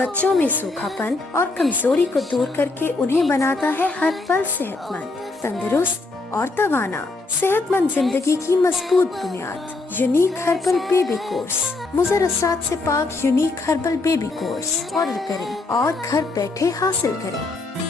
बच्चों में सूखापन और कमजोरी को दूर करके उन्हें बनाता है हर पल सेहतमंद, तंदुरुस्त और तवाना। सेहतमंद जिंदगी की मजबूत बुनियाद। Unique herbal baby course. मुज़र असरात से पाक unique herbal baby course order करें और घर बैठे हासिल करें।